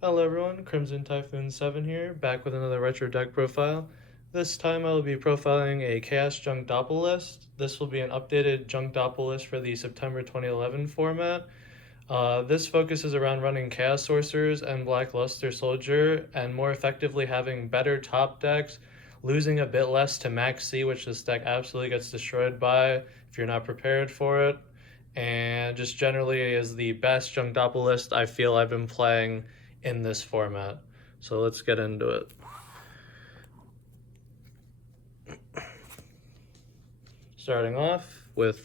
Hello everyone, Crimson Typhoon 7 here, back with another retro deck profile. This time I will be profiling a Chaos Junk Doppel list. This will be an updated Junk Doppel list for the September 2011 format. This focuses around running Chaos Sorcerers and Black Luster Soldier and more effectively having better top decks, losing a bit less to Maxx C, which this deck absolutely gets destroyed by if you're not prepared for it. And just generally is the best Junk Doppel list I feel I've been playing in this format. So let's get into it. Starting off with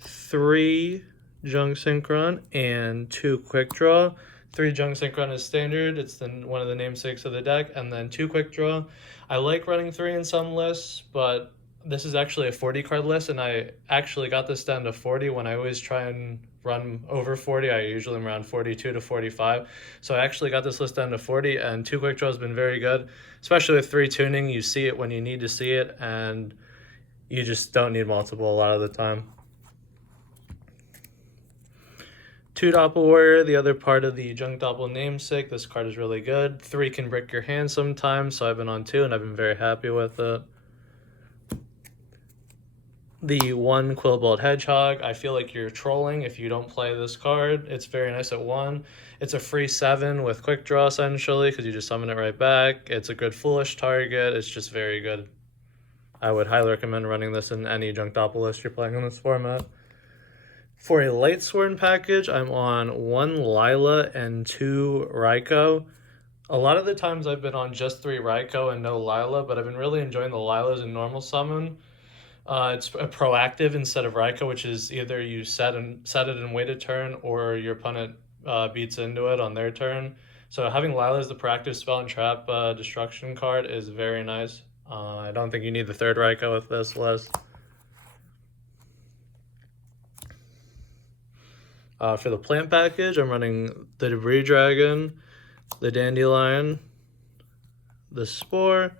3 Junk Synchron and 2 Quick Draw. 3 Junk Synchron is standard, it's one of the namesakes of the deck, and then 2 Quick Draw. I like running 3 in some lists, but this is actually a 40 card list, and I actually got this down to 40 when I always try and run over 40. I usually am around 42 to 45. So I actually got this list down to 40, and 2 Quick Draw has been very good, especially with 3 tuning. You see it when you need to see it, and you just don't need multiple a lot of the time. 2 Doppel Warrior, the other part of the Junk Doppel namesake. This card is really good. 3 can brick your hand sometimes, so I've been on 2 and I've been very happy with it. The 1 Quillbolt Hedgehog, I feel like you're trolling if you don't play this card. It's very nice at 1. It's a free 7 with Quick Draw essentially because you just summon it right back. It's a good foolish target. It's just very good. I would highly recommend running this in any Junk Doppel list you're playing in this format. For a Lightsworn package, I'm on 1 Lila and 2 Raikou. A lot of the times I've been on just 3 Raikou and no Lila, but I've been really enjoying the Lilas in normal summon. It's a proactive instead of Raikou, which is either you set it and wait a turn, or your opponent beats into it on their turn. So having Lila as the proactive spell and trap destruction card is very nice. I don't think you need the 3rd Raikou with this list. For the plant package, I'm running the Debris Dragon, the Dandelion, the Spore,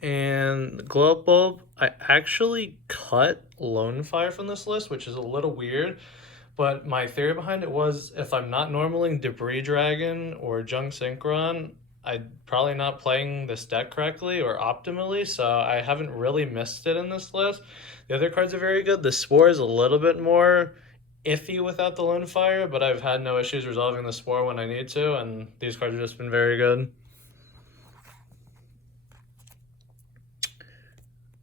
and the Glow Bulb. I actually cut Lone Fire from this list, which is a little weird, but my theory behind it was if I'm not normalling Debris Dragon or Junk Synchron, I'm probably not playing this deck correctly or optimally, so I haven't really missed it in this list. The other cards are very good. The Spore is a little bit more iffy without the Lone Fire, but I've had no issues resolving the Spore when I need to, and these cards have just been very good.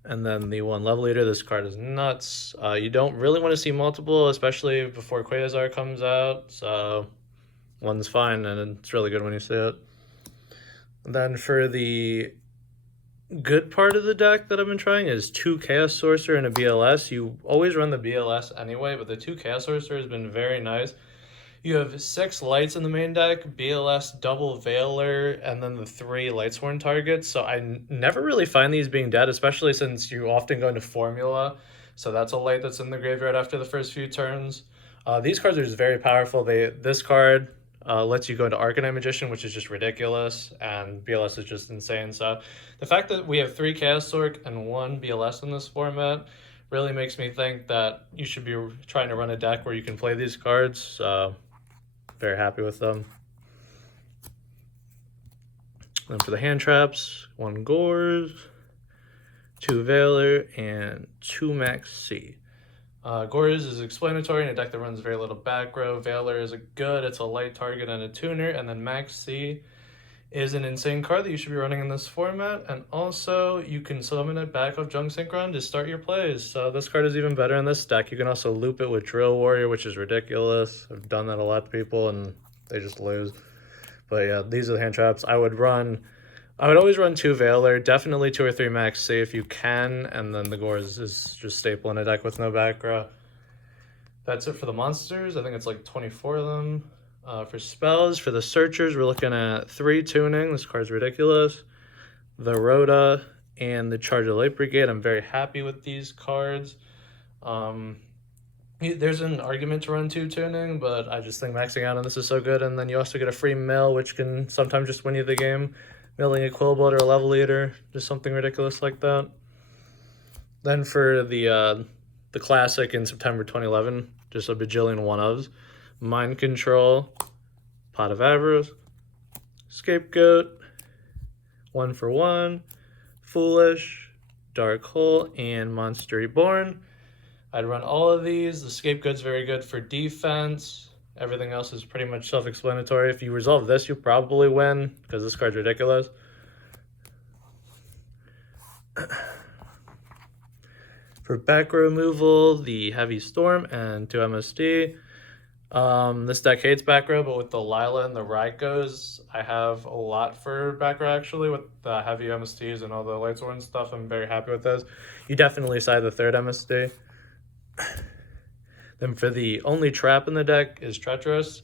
And then the 1 Level Eater, this card is nuts. You don't really want to see multiple, especially before Quasar comes out, so 1's fine, and it's really good when you see it. And then for the good part of the deck that I've been trying is 2 Chaos Sorcerer and a BLS. You always run the BLS anyway, but the 2 Chaos Sorcerer has been very nice. You have 6 lights in the main deck, BLS, double Veiler, and then the 3 Lightsworn targets. So I never really find these being dead, especially since you often go into Formula. So that's a light that's in the graveyard after the first few turns. These cards are just very powerful. This card lets you go into Arcanine Magician, which is just ridiculous, and BLS is just insane. So the fact that we have 3 Chaos Sorc and 1 BLS in this format really makes me think that you should be trying to run a deck where you can play these cards. So very happy with them. Then for the hand traps, 1 Gores, 2 Veiler, and 2 Maxx C. Gores is explanatory in a deck that runs very little back row. Veiler is it's a light target and a tuner, and then Maxx C is an insane card that you should be running in this format, and also you can summon it back off Junk Synchron to start your plays. So this card is even better in this deck. You can also loop it with Drill Warrior, which is ridiculous. I've done that a lot to people and they just lose. But yeah, these are the hand traps. I would always run 2 Veiler, definitely 2 or 3 Maxx C if you can, and then the Gores is just staple in a deck with no back row. That's it for the monsters. I think it's like 24 of them. For spells, for the searchers, we're looking at 3 tuning. This card's ridiculous. The Rhoda and the Charge of Light Brigade. I'm very happy with these cards. There's an argument to run 2 tuning, but I just think maxing out on this is so good. And then you also get a free mill, which can sometimes just win you the game. Milling a Quillbolt or a Level Eater, just something ridiculous like that. Then for the classic in September 2011, just a bajillion one-ofs. Mind Control, Pot of Avarice, Scapegoat, 1-for-1, Foolish, Dark Hole, and Monster Reborn. I'd run all of these. The Scapegoat's very good for defense. Everything else is pretty much self-explanatory. If you resolve this, you probably win, because this card's ridiculous. For back row removal, the Heavy Storm and 2 MSD. This deck hates back row, but with the Lila and the Raikos, I have a lot for back row actually, with the heavy MSDs and all the Lightsworn stuff. I'm very happy with those. You definitely side the 3rd MSD. Then for the only trap in the deck is Treacherous.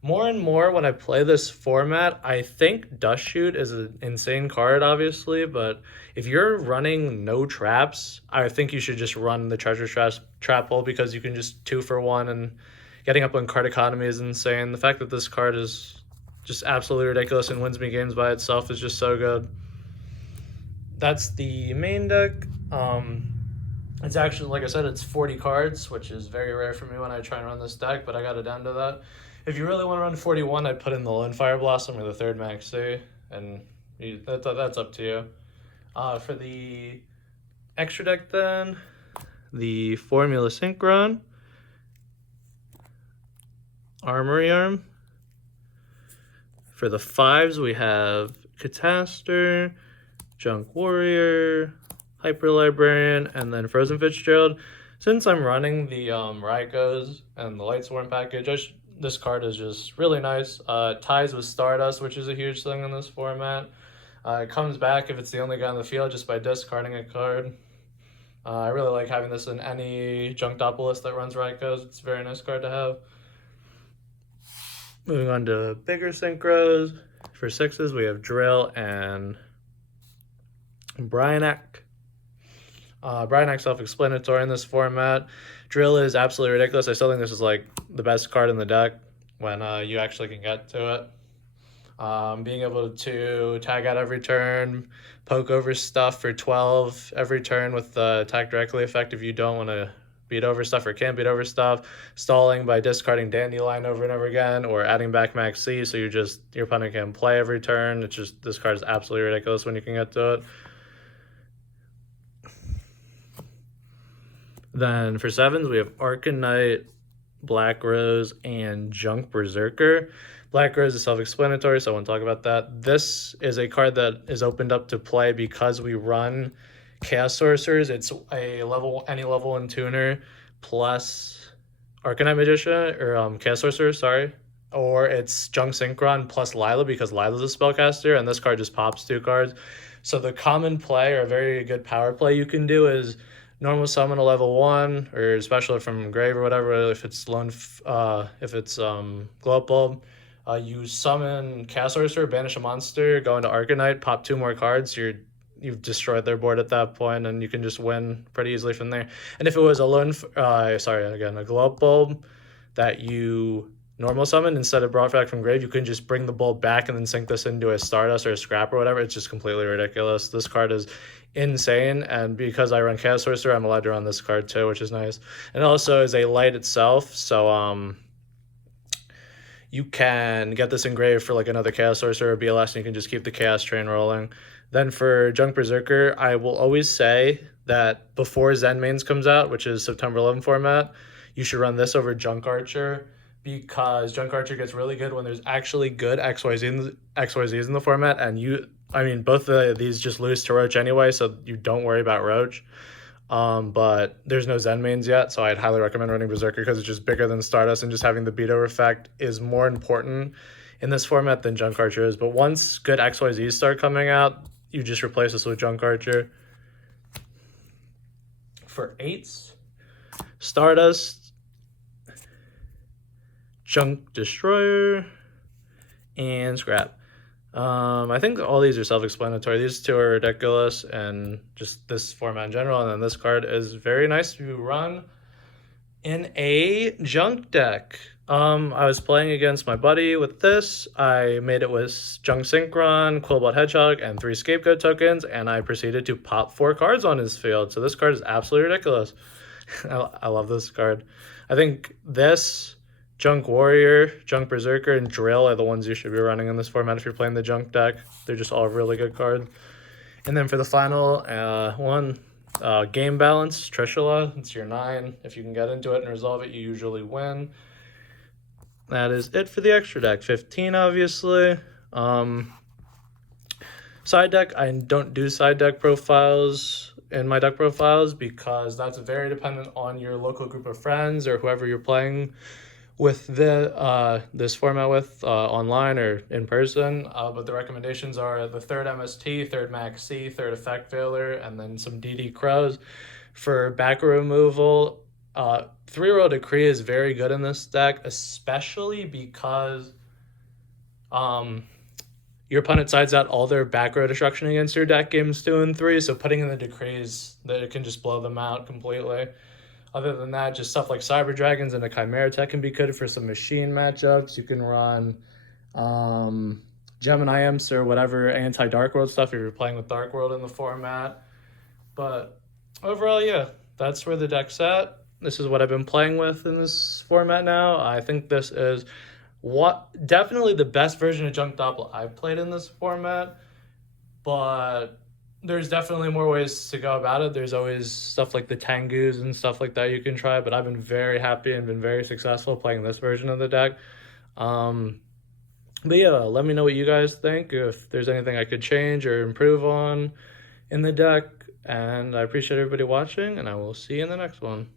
More and more when I play this format, I think Dust Shoot is an insane card, obviously, but if you're running no traps, I think you should just run the Treacherous trap hole, because you can just 2-for-1, and getting up on card economy is insane. The fact that this card is just absolutely ridiculous and wins me games by itself is just so good. That's the main deck. It's actually, like I said, it's 40 cards, which is very rare for me when I try and run this deck, but I got it down to that. If you really want to run 41, I'd put in the Lone Fire Blossom or the 3rd Maxx C, and that's up to you. For the extra deck then, the Formula Synchron, Armory Arm. For the 5s, we have Cataster, Junk Warrior, Hyper Librarian, and then Frozen Fitzgerald. Since I'm running the Raikos and the Lightsworn package, this card is just really nice. Ties with Stardust, which is a huge thing in this format. It comes back if it's the only guy on the field just by discarding a card. I really like having this in any Junk Doppel list that runs Raikos. It's a very nice card to have. Moving on to bigger synchros. For 6s, we have Drill and Bryanak. Bryanak's self-explanatory in this format. Drill is absolutely ridiculous. I still think this is like the best card in the deck when you actually can get to it. Being able to tag out every turn, poke over stuff for 12 every turn with the attack directly effect if you don't want to beat over stuff or can't beat over stuff, stalling by discarding Dandelion over and over again, or adding back Maxx C so your opponent can play every turn. It's just, this card is absolutely ridiculous when you can get to it. Then for 7s, we have Arcanite, Black Rose, and Junk Berserker. Black Rose is self-explanatory, so I won't talk about that. This is a card that is opened up to play because we run Chaos Sorcerers. It's a any level 1 tuner plus Arcanite Magician, or Chaos Sorcerer, sorry. Or it's Junk Synchron plus Lila, because Lila's a spellcaster, and this card just pops 2 cards. So the common play, or a very good power play you can do, is normal summon a level 1 or special from grave or whatever. If it's Glow Up Bulb, you summon Chaos Sorcerer, banish a monster, go into Arcanite, pop 2 more cards. You've destroyed their board at that point, and you can just win pretty easily from there. And if it was a Glow Up Bulb that you normal summon instead of brought back from grave, you can just bring the bulb back and then sink this into a Stardust or a Scrap or whatever. It's just completely ridiculous. This card is insane, and because I run Chaos Sorcerer, I'm allowed to run this card too, which is nice. And also is a light itself, so you can get this engraved for like another Chaos Sorcerer or BLS, and you can just keep the Chaos train rolling. Then for Junk Berserker, I will always say that before Zen Mains comes out, which is September 11 format, you should run this over Junk Archer, because Junk Archer gets really good when there's actually good XYZs in the format, and both of these just lose to Roach anyway, so you don't worry about Roach. But there's no Zen Mains yet, so I'd highly recommend running Berserker, because it's just bigger than Stardust, and just having the beat over effect is more important in this format than Junk Archer is. But once good XYZs start coming out, you just replace this with Junk Archer. For 8s, Stardust, Junk Destroyer, and Scrap. I think all these are self-explanatory. These 2 are ridiculous, and just this format in general. And then this card is very nice to run in a junk deck. I was playing against my buddy with this. I made it with Junk Synchron, Quillbot Hedgehog, and 3 Scapegoat tokens, and I proceeded to pop 4 cards on his field. So this card is absolutely ridiculous. I love this card. I think this, Junk Warrior, Junk Berserker, and Drill are the ones you should be running in this format if you're playing the Junk deck. They're just all really good cards. And then for the final one, Game Balance, Trishula. It's your 9. If you can get into it and resolve it, you usually win. That is it for the extra deck. 15, obviously. Side deck, I don't do side deck profiles in my deck profiles because that's very dependent on your local group of friends or whoever you're playing with this format with online or in person. But the recommendations are the 3rd MST, 3rd Maxx C, 3rd Effect Veiler, and then some DD Crows for back removal. 3-row Decree is very good in this deck, especially because your opponent sides out all their back row destruction against your deck games 2 and 3, so putting in the Decrees, that it can just blow them out completely. Other than that, just stuff like Cyber Dragons and a Chimera Tech can be good for some machine matchups. You can run Gemini Imps or whatever anti-Dark World stuff if you're playing with Dark World in the format. But overall, yeah, that's where the deck's at. This is what I've been playing with in this format now. I think this is definitely the best version of Junk Doppel I've played in this format, but there's definitely more ways to go about it. There's always stuff like the Tengus and stuff like that you can try, but I've been very happy and been very successful playing this version of the deck. But yeah, let me know what you guys think, if there's anything I could change or improve on in the deck, and I appreciate everybody watching, and I will see you in the next one.